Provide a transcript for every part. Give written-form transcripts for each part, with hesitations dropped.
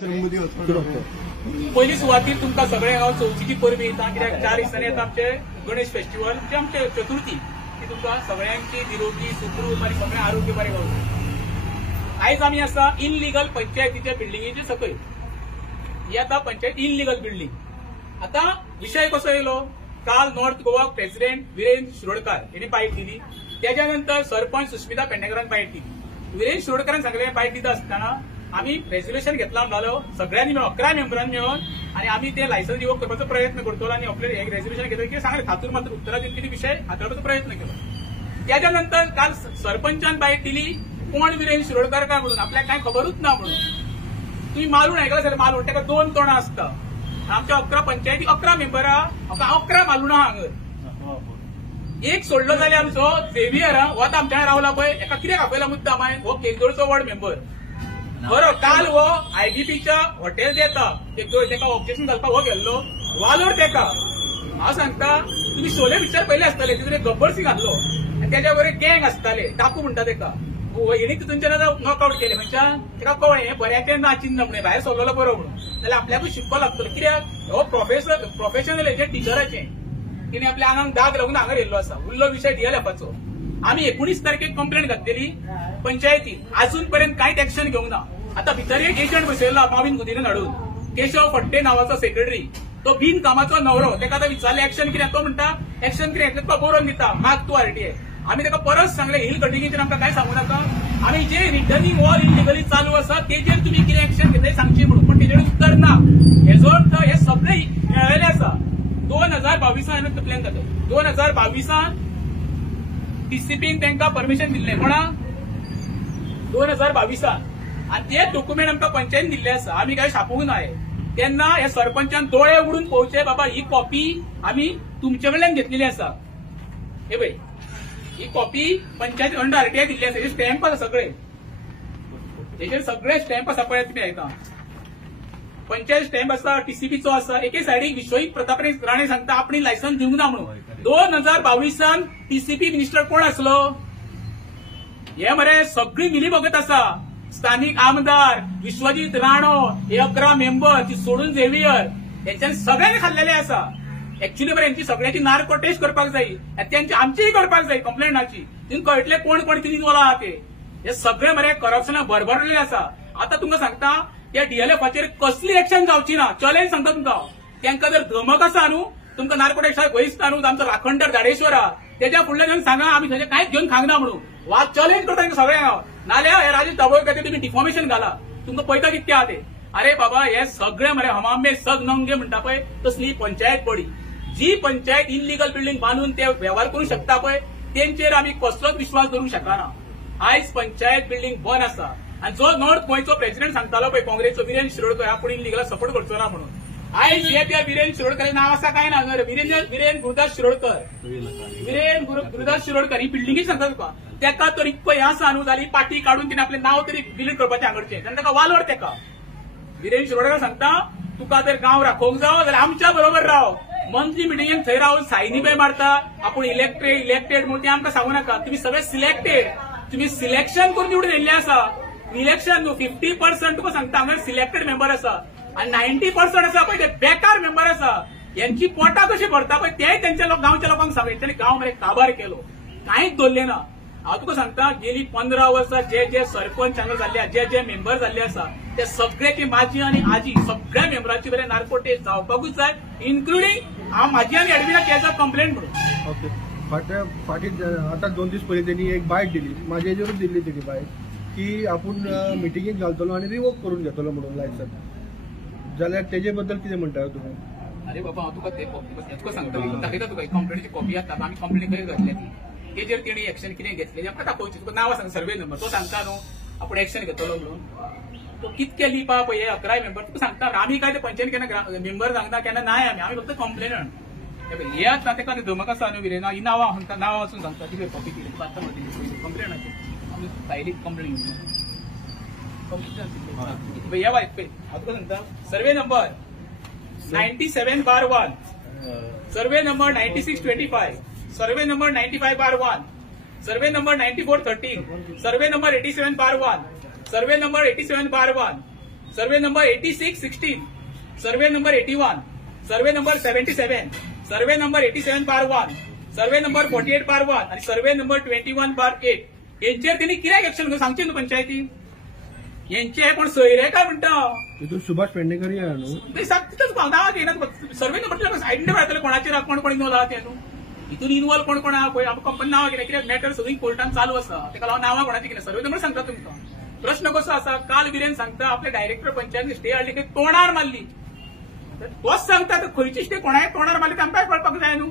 पहिली सुवातेर तुमकां सगळे हांव चवथीची परबी येता, कित्याक 4 दिसांनी येता आमचे गणेश फेस्टिवल, म्हणजे आमचे चतुर्थी, ती तुमकां सगळ्यांची निरोगी सुखरूप आनी सगळें आरोग्य बरें गावता। आयज आमी आसा इनलिगल पंचायतीच्या बिल्डिंगेचे सकयल, ही आतां पंचायत इनलिगल बिल्डिंग। आता विषय कसो येयलो, काल नॉर्थ गोवा प्रेसिडेंट विरेंद्र शिरोडकार यांनी बाईट दिली, त्याच्या नंतर सरपंच सुस्मिता पेडणेकरान बाईट दिली। विरेंद्र शिरोडकारान सांगलें बाईट दिता आसतना आमी रेझोल्युशन घेतला म्हणलो सगळ्यांनी मेळून 11 मेंबरांनी मेळून, आणि आमी ते लायसन्स रिवोक करपाचो प्रयत्न करतलो आणि आपले एक रेझोल्युशन घेतलं की सांगले हातून मात्र उत्तरात कितें विषय हाताळपाचो प्रयत्न केलो। त्याच्या नंतर काल सरपंचान बाईट दिली, कोण विरेंद्र शिरोडकार काय म्हणून, आपल्याक काय खबरूच ना म्हणून। तुम्ही मालून आयकला जाल्यार मालूण ताका 2 तोंडां आसता, आमच्या 11 पंचायती 11 मेंबरां, म्हाका 11 मालूण हांगर एक सोडलो जाल्यार आमचो झेवियर हो आतां आमच्या रावला पळय, एका कित्याक आपयला मुद्दाम हांवें, हो केजोळचो वॉर्ड मेंबर बरो, काल हो आयडीपीच्या हॉटेल देता तेका ऑब्जेक्शन घालपाक हो गेल्लो वालोर तेका हांव सांगता, तुम्ही शोले पिक्चर पयले आसताले तितून गब्बर सिंग घातलो आनी त्याच्या बरोबर गँग आसताले, डाकू म्हणटा तेका, हेणी तितूनच्यान नॉकआउट केले, म्हणजे तेका कळ्ळें हें बऱ्याचें नाचिन्न म्हणून भायर सरलेलो बरो म्हणून, जाल्यार आपल्याकूच शिकपाक लागतलो, कित्याक हो प्रोफेशनल हेचे टिचराचें, तिने आपल्या आंगाक दाग लागून हांगर येयल्लो आसा। उरलो विशय डीएलएफाचो, आमी 19 तारखेक कंप्लेंट घातलेली पंचायतीन, अजून पर्यंत कांयच एक्शन घेवंक ना। आता भितर एक एजंट बसयल्लो मावीन गुदिरेन हाडून, केशव फडते नावाचो सेक्रेटरी, तो बिन कामाचो नवरो, तेका आतां विचारलें एक्शन कितें, तो म्हणटा एक्शन कितें तुका बरोवन दिता, माग तूं आरटीआय। आमी तेका परत सांगलें हिल कटिंगेचेर आमकां काय सांगू नाका, आमी जे रिटर्निंग वॉल इलिगली चालू आसा तेजेर तुमी कितें एक्शन घेतलें सांगची म्हणून, पण तेजेर उत्तर ना। हेजो अर्थ हे सगळे मेळयले आसा। 2022 हांवें कंप्लेन घातली, 2022 डीसीपीन तांकां परमिशन दिल्लें, कोणाक 2022 आणि ते डॉक्युमेंट आमकां पंचायतीन दिल्ले आसा, आमी काय छापूंक ना। तेन्ना हे सरपंचान दोळे उगडून पळोवचे, बाबा ही कॉपी आमी तुमचे कडल्यान घेतलेली आसा, हे पळय ही कॉपी पंचायत अंडर आरटीआय दिल्ली आसा, हेजे स्टॅम्प आसा सगळे, हेजेर सगळे स्टॅम्प आसा पळय तुमी आयका, पंचायत स्टॅम्प आसा, टीसीपीचो आसा, एके सायडीक विश्वजीत प्रताप राणे सांगता आपणी लायसन्स दिवंक ना म्हणून। 2022 टीसीपी मिनिस्टर कोण आसलो, हे मरे सगळी मिलीभगत आसा, स्थानिक आमदार विश्वजीत राणो, हे 11 मेंबर ती सोडून झेवियर, यांच्यानी सगळ्यांनी खाल्लेले आसा। एक्चुअली मरे यांची सगळ्यांची नार्को टेस्ट करपाक जाय, त्यांची आमचीही करपाक जाय कंप्लेंटाची, तितून कळटले कोण कोण कितें बोला आहा ते, हे सगळे मरे करप्शनाक भरभरलेले आसा। आता तुमकां सांगता त्या डीएलएफाचेर कसली एक्शन जावची ना, चॅलेंज सांगता तुमकां, तांकां जर धमक आसा न्हू, तुमकां नार्को टेस्टाक वयसता न्हू, आमचो राखणदार धाडेश्वर आहा, तेच्या फुडल्यान येवन सांगा आमी थंय कांयच घेवन खावंक ना म्हणून, वा चॅलेंज करता तांकां सगळ्यांक हांव, नाल्यार हे राजेश दाबोळकर तुम्ही डिफॉर्मेशन घाला, तुमकां पळयता कितके आहा ते। अरे बाबा हे सगळे मरे हमामे सग नंगे म्हणटा पळय तसली पंचायत पडी, जी पंचायत इनलिगल बिल्डिंग बांदून ते व्यवहार करूंक शकता पळय तेंचेर आमी कसलोच विश्वास दवरूंक शकना। आयज पंचायत बिल्डिंग बंद आसा, आणि जो नॉर्थ गोंयचो प्रेसिडेंट सांगतालो पळय काँग्रेसचो विरेंद्र शिरोडकर आपूण इनलिगल सपोर्ट करचो ना म्हणून, आयज हे त्या विरेंद्र शिरोडकर नाव आसा काय ना, विरेंद्र गुरुदास शिरोडकर ही बिल्डिंगीच सांगता तुका, तेका तर इतको हे आसा न्हू, जाली पाटी काढून तिने आपले नाव तरी डिलीट करपाचें हांगरचें, आनी ताका वालोर तेका विरेंद्र शिरोडकर सांगता तुका जर गांव राखोवंक जावो जाल्यार आमच्या बरोबर राव, मंथली मिटिंगेक थंय रावन सायनी पळय मारता, आपूण इलेक्टेड म्हणून ते आमकां सांगू नाका, तुम्ही सगळे सिलेक्टेड, तुम्ही सिलेक्शन करून निवडून येयल्ले आसा, इलेक्शन न्हू 50% तुका सांगता हांगा सिलेक्टेड मेंबर आसा, आणि 90% आसा पळय ते बेकार मेंबर आसा, यांची पोटां कशी भरता पळय ते त्यांच्या गांवच्या लोकांक सांगले, तेणी गांव मरे काबार केलो, कांयच दवरले ना। हांव तुका सांगता गेली 15 वर्सां जे सरपंच हांगा जाल्ले, जे मेंबर जाल्ले आसा ते सगळ्याची माझी आणि आजी सगळ्या मेंबरांची बरे नार्को टेस्ट जावपाकूच जाय, इन्क्लुडींग हांव म्हाजी आनी एडमिना केसाक कंप्लेंट म्हणून। ओके, फाटी आता 2 दीस पयलीं तेणी एक बायट दिली, म्हाजे हेजेरूच दिल्ली तेणी बायट की आपूण मिटिंगेक घालतलो आनी रिवोक करून घेतलो म्हणून लायसन्स, जाल्यार तेजे बद्दल कितें म्हणटा तुमी? अरे बाबा हांव तुका सांगता, दाखयता तुका कंप्लेंटीची कॉपी आसता, आमी कंप्लेंट खंय घातली ती, तेजेर तेणी एक्शन कितें घेतलें आमकां दाखोवचें, तुका नांव सांग सर्वे नंबर, तो सांगता न्हू आपूण एक्शन घेतलो म्हणून, तो कितके लिपा पळय 11 मेंबर, तुका सांगता आमी काय ते पंचायत केन्ना मेंबर सांगता केन्ना नाय, आमी फक्त कंप्लेनंट, हे आतां तेका धमक आसा न्हू विरेंद्र, ही नांवां सांगता, नांवां वचून सांगता कितें कॉपी केली कंप्लेनाची, आमी फायलीक कंप्लेन या बाय हांव तुका सांगता survey number 97/1, survey number 9625, survey number 95/1, survey number 9413, survey number 87/1, survey number 87/1, survey number 8616, survey number 81, survey number 77, survey number 87/1, survey number 48/1 आणि सर्वे नंबर 21/8 यांचेर त्यांनी कित्याक एक्शन घेवन सांगचे न्हू पंचायती यांचे कोण सयरे काय म्हणटा तितून सुभाष पेडणेकर या न्हू ते सांगताच नांवां घेयनात सर्वे नंबर आयडेंटिफाय जातले कोणाचेर कोण कोण इन्वॉल्व आहा ते न्हू हितून इन्वॉल्व कोण कोण आहा पळय आमकां कंपनी नांवां घेतल्या कित्याक मॅटर सगळी कोर्टान चालू आसा तेका लागून नांवां कोणाची कितें सर्वे नंबर सांगता तुमकां प्रश्न कसो आसा काल बिरेन सांगता आपले डायरेक्टर पंचायत स्टे हाडली की तोंडार मारली तोच सांगता खंयची स्टे कोणाय तोंडार मारली ते आमकांय कळपाक जाय न्हू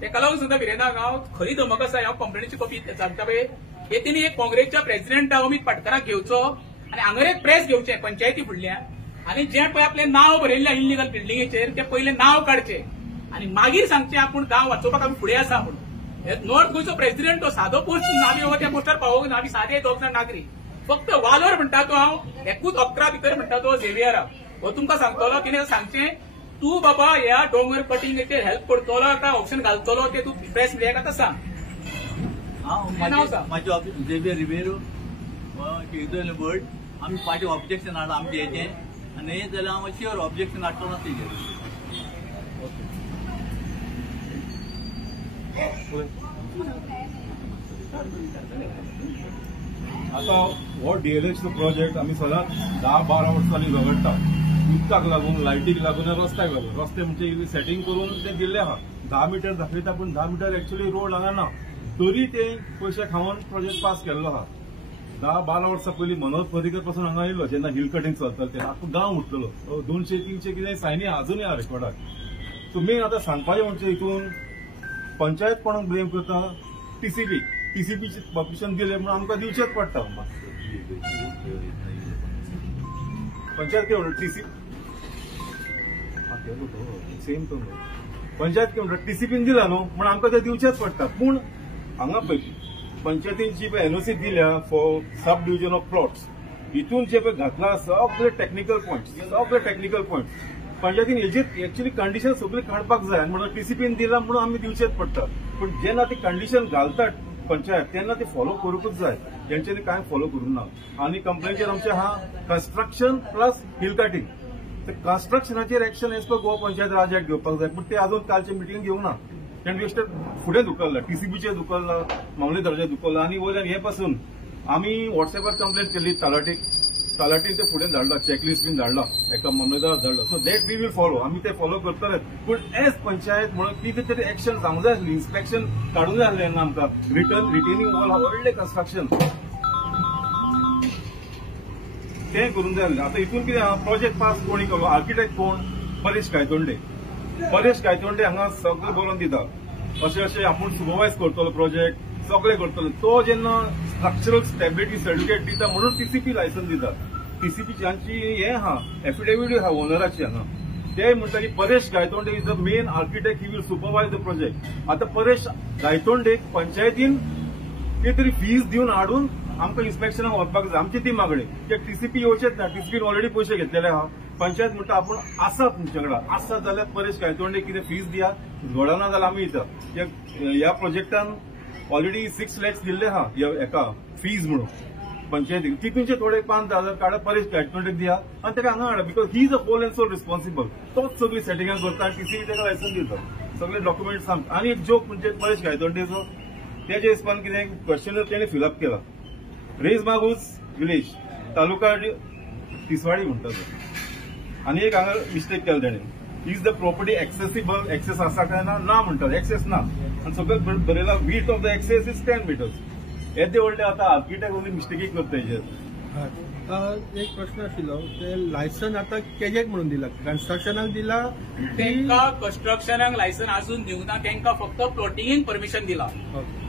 तेका लागून सुद्दां बिरेनाक हांव खरी धमक आसा हांव कंप्लेनीची कॉपी सांगता पळय हे तेणी एक काँग्रेसच्या प्रेसिडेंटा अमित पाटकराक घेवचो आणि हांगर एक प्रेस घेवचे पंचायती फुडल्यान आणि जे पळय आपले नांव बरयल्ले इल्लीगल बिल्डिंगेचेर ते पयले नांव काडचे आणि मागीर सांगचे आपूण गांव वाचोवपाक आमी फुडें आसा म्हणून नॉर्थ गोंयचो प्रेसिडेंट तो सादो पोस्ट आमी त्या पोस्टार पावोंक ना आमी सादे 2 जाण नागरीक फक्त वालोर म्हणटा तो हांव एकूच 11 भितर म्हणटा तो झेवियरा हो तुमकां सांगतलो कितें सांगचें तूं बाबा ह्या डोंगर कटिंगेचेर हेल्प करतलो काय ऑप्शन घालतलो ते तूं प्रेस मिडियाक आतां सांग माझे ऑफिस झेवियर रिबेरो वर्ड आमी पार्टी ऑब्जेक्शन हाडला आमचे हेचें आनी हें जाल्यार हांव श्युअर ऑब्जेक्शन हाडटलो ना तेजेर आता हो डीएलएचचो प्रोजेक्ट आमी सदांच 10-12 वर्सांनी झगडटा उदकाक लागून लायटीक लागून रस्त्याक लागून रस्ते म्हणजे सेटिंग करून ते दिल्ले आहा 10 मीटर दाखयता पण 10 मीटर एक्चुअली रोड हांगा ना तरी ते पयशे खावन प्रोजेक्ट पास केल्लो आहा 10-12 वर्सां पयलीं मनोज पर्रीकर पासून हांगा येयलो जेन्ना हिल कटिंग चलतालें ते आख्खो गांव उठलेलो 200-300 कितें सायनी अजूनय आहा रेकॉर्डाक सो मेन आतां सांगपाचें म्हणजे हितून पंचायत कोणाक ब्लेम करता टीसीपीचे परमिशन दिले म्हणून आमकां दिवचेच पडटा पंचायत कितें म्हणटा सेम तो पंचायत कितें म्हणटा टीसीपीन दिला न्हू म्हणून आमकां ते दिवचेच पडटा पूण हांगा पळय पंचायतीन जी पळय एनओसी दिल्या for sub division of plots हितून जे पळय घातला सगळे टेक्निकल पॉयंट्स पंचायतीन हेचेर एक्चुअली कंडिशन सगळी काडपाक जाय म्हणून टीसीपीन दिला म्हणून आमी दिवचेच पडटा पण जेन्ना ती कंडिशन घालतात पंचायत तेन्ना ते फॉलो करूंकच जाय जेंच्यांनी कांय फॉलो करूंक ना आनी कंप्लेनीचेर आमचे आहा कन्स्ट्रक्शन प्लस हिल कटिंग ते कन्स्ट्रक्शनाचेर action as per Goa Panchayat Raj act घेवपाक जाय पण ते अजून कालचे मिटींग घेवंक ना तेणें बेश्टें फुडें धुकल्ला टीसीपीचेर धुकल्ला मामलेदाराचेर धुकल्ला आनी वयल्यान हे पासून आमी व्हॉट्सएपार कंप्लेंट केल्ली तलाटीन ते फुडें धाडला चॅकलिस्ट बीन धाडला एका मामलेदाराक धाडला so that we will follow आमी ते फॉलो करतले पूण एज पंचायत म्हणून कितें तरी एक्शन जावंक जाय आसली इन्स्पेक्शन काडूंक जाय आसलें हांगा आमकां रिटेनिंग वॉल व्हडलें कन्स्ट्रक्शन तें करूंक जाय आसलें आतां हितून कितें आहा प्रोजेक्ट पास कोणी केलो आर्किटेक्ट कोण परेश गायतोंडे हांगा सगळें बरोवन दिता अशें आपूण सुपरवायज करतलो प्रोजेक्ट सगळें करतलो तो जेन्ना स्ट्रक्चरल स्टेबिलिटी सर्टिफिकेट दिता म्हणून टीसीपी लायसन्स दिता टीसीपी हांची हें आहा एफिडेविट आहा ओनराची हांगा ते म्हणटा की Paresh Gaitonde is the main architect he will supervise the project आतां परेश गायतोंडेक पंचायतीन कितें तरी फीज दिवन हाडून आमकां इन्स्पेक्शनाक व्हरपाक जाय आमची ती मागणी कित्याक टीसीपी येवचेच ना टीसीपीन ऑलरेडी पयशे घेतलेले आहा पंचायत म्हणटा आपूण आसा तुमचे कडेन आसा जाल्यार परेश गायतोंडे कितें फीज दिया घडना जाल्यार आमी येता कित्याक ह्या प्रोजेक्टान ऑलरेडी 6 lakhs दिल्ले आहा एका फीज म्हणून पंचायतीक तितूनचे थोडे 5,000 काडा परेश गायतोंडेक दिया आनी तेका हांगा हाडा because he is a whole and sole responsible तोच सगळी सेटिंगां करता आनी टीसीपी तेका लायसन्स दिता सगळे डॉक्युमेंट सांगता आनी एक जोक म्हणजे परेश गायतोंडेचो तेजे हिसपान कितें क्वेश्चनर तेणे फिलअप केला रेज मागूस विलेज तालुका तिसवाडी म्हणटा तो आनी एक हांगा मिस्टेक केला तेणे is the property accessible access आसा काय ना म्हणटा एक्सेस ना आनी सगळें बरयला with of the access is 10 meters येदे व्हडले आतां आर्किटेक्ट ओन्ली मिस्टेकी करता हेजेर एक प्रश्न आशिल्लो ते लायसन आतां केजेक म्हणून दिला कन्स्ट्रक्शनाक दिला तांकां कन्स्ट्रक्शनाक लायसन अजून दिवंक ना तांकां फक्त प्लॉटिंगेक परमिशन दिला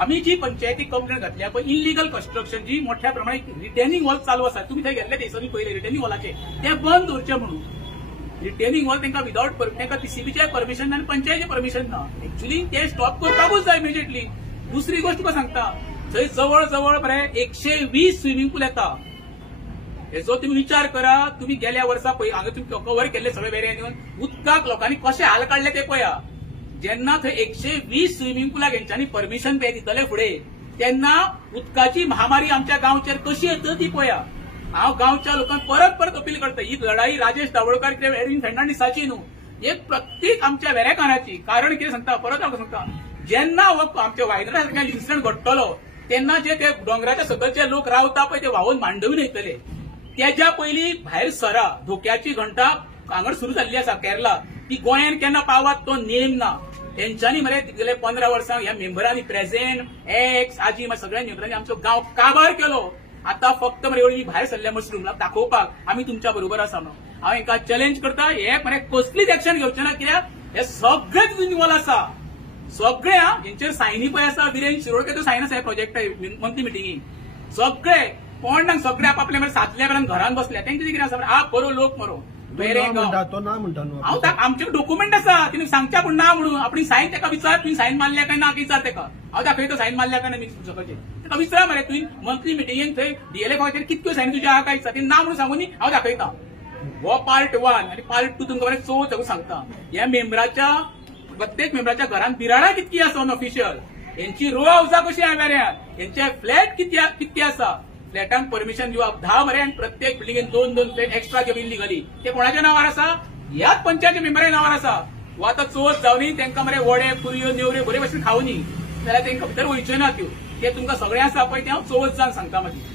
आमी जी पंचायतीक कंप्लेंट घातल्या पळय इल्लीगल कन्स्ट्रक्शन जी मोठ्या प्रमाणात रिटेनिंग वॉल चालू आसा तुमी थंय गेल्ले दिसांनी पयले रिटेनिंग वॉलाचे ते बंद दवरचे म्हणून रिटेनिंग वॉल तांकां विदाउट तांकां टीसीबीचे परमिशन ना आनी पंचायतीचे परमिशन ना एक्चुअली ते स्टॉप करपाकूच जाय इमिजिएटली दुसरी गोष्ट तुका सांगता थंय जवळ जवळ मरे 120 स्विमींग पूल येता हेचो तुम्ही विचार करा तुम्ही गेल्या वर्सा हांगा तुम्ही कव्हर केल्ले सगळे वेरेन येवन उदकाक लोकांनी कशे हाल काडले ते पळया जेन्ना थंय 120 स्विमींग पुलाक हेंच्यांनी परमिशन दितले फुडें तेन्ना उदकाची महामारी आमच्या गांवचेर कशी येता ती पळया हांव गांवच्या लोकांक परत परत अपील करता, ही लढाई राजेश दाभोळकर किंवा एरविंद फर्नांडीसाची न्हू, एक प्रत्येक आमच्या वेरेकाराची. कारण कितें सांगता, परत हांव सांगता, जेन्ना आमच्या वायदरा सारकें इन्सिडंट घडटलो तेन्ना जे ते दोंगराच्या सकलचे लोक रावता पळय ते व्हांवून मांडवीन वयतले. त्याच्या पयलीं भायर सरा, धोक्याची घंटा हांगा सुरू जाल्ली आसा केरळा. ती गोंयान केन्ना पावत तो नेम ना. तेंच्यांनी मरे गेले 15 वर्सां ह्या मेंबरांनी प्रेझेंट एक्स आजी सगळ्या मेंबरांनी आमचो गांव काबार केलो. आता फक्त मरे एवढी भायर सरल्या मशरूमला दाखोवपाक आमी तुमच्या बरोबर आसा म्हणून हांव हेंकां चॅलेंज करता. हे मरे कसलीच एक्शन घेवचें ना, कित्याक हे सगळेच इन्वॉल्व आसा. सगळे हेंचेर सायनी पळय आसा, विरेन शिरोडकर सायन आसा हे प्रोजेक्ट मंथली मिटिंगीक. सगळे कोण सगळे आपापले मरे सातल्या वेळान घरान बसल्या. तेंचे कितें आसा मरे बरो लोक मरो तो ना म्हणटा न्हू हांव आमचे डॉक्युमेंट आसा, तिने सांगच्या पूण ना म्हणून आपण सायन ताका विचार, तुवें सायन मारल्या काय ना विचार ताका. हांव दाखयता सायन मारल्या काय ना सकळचे ताका विचार मरे. तुवें मंथली मिटिंगेक थंय डीएलए खातीर कितक्यो सायन तुज्या आहा काय ती ना म्हणून सांगून हांव दाखयता. हो पार्ट 1 आणि पार्ट 2 तुमकां मरे चवथ सांगता. ह्या मेंबराच्या प्रत्येक मेंबराच्या घरान बिराडां कितकी आसा ऑफिशियल, हेंची रो हावसां कशी आहा वेऱ्यान, हेंचे फ्लॅट कितके आसा, फ्लॅटांक परमिशन दिवप 10 मरे आनी प्रत्येक बिल्डिंगेन 2-2 फ्लॅट एक्स्ट्रा घेवन इल्लीगली. ते कोणाच्या नांवार आसा, ह्याच पंचायती मेंबराच्या नांवार आसा. वो आतां चवथ जावनी तांकां मरे वडे पुरयो नेवऱ्यो बरे भशेन खावनी जाल्यार तांकां भितर वयच्यो ना त्यो. ते तुमकां सगळें आसा पळय ते हांव चवथ जावन सांगता मागीर.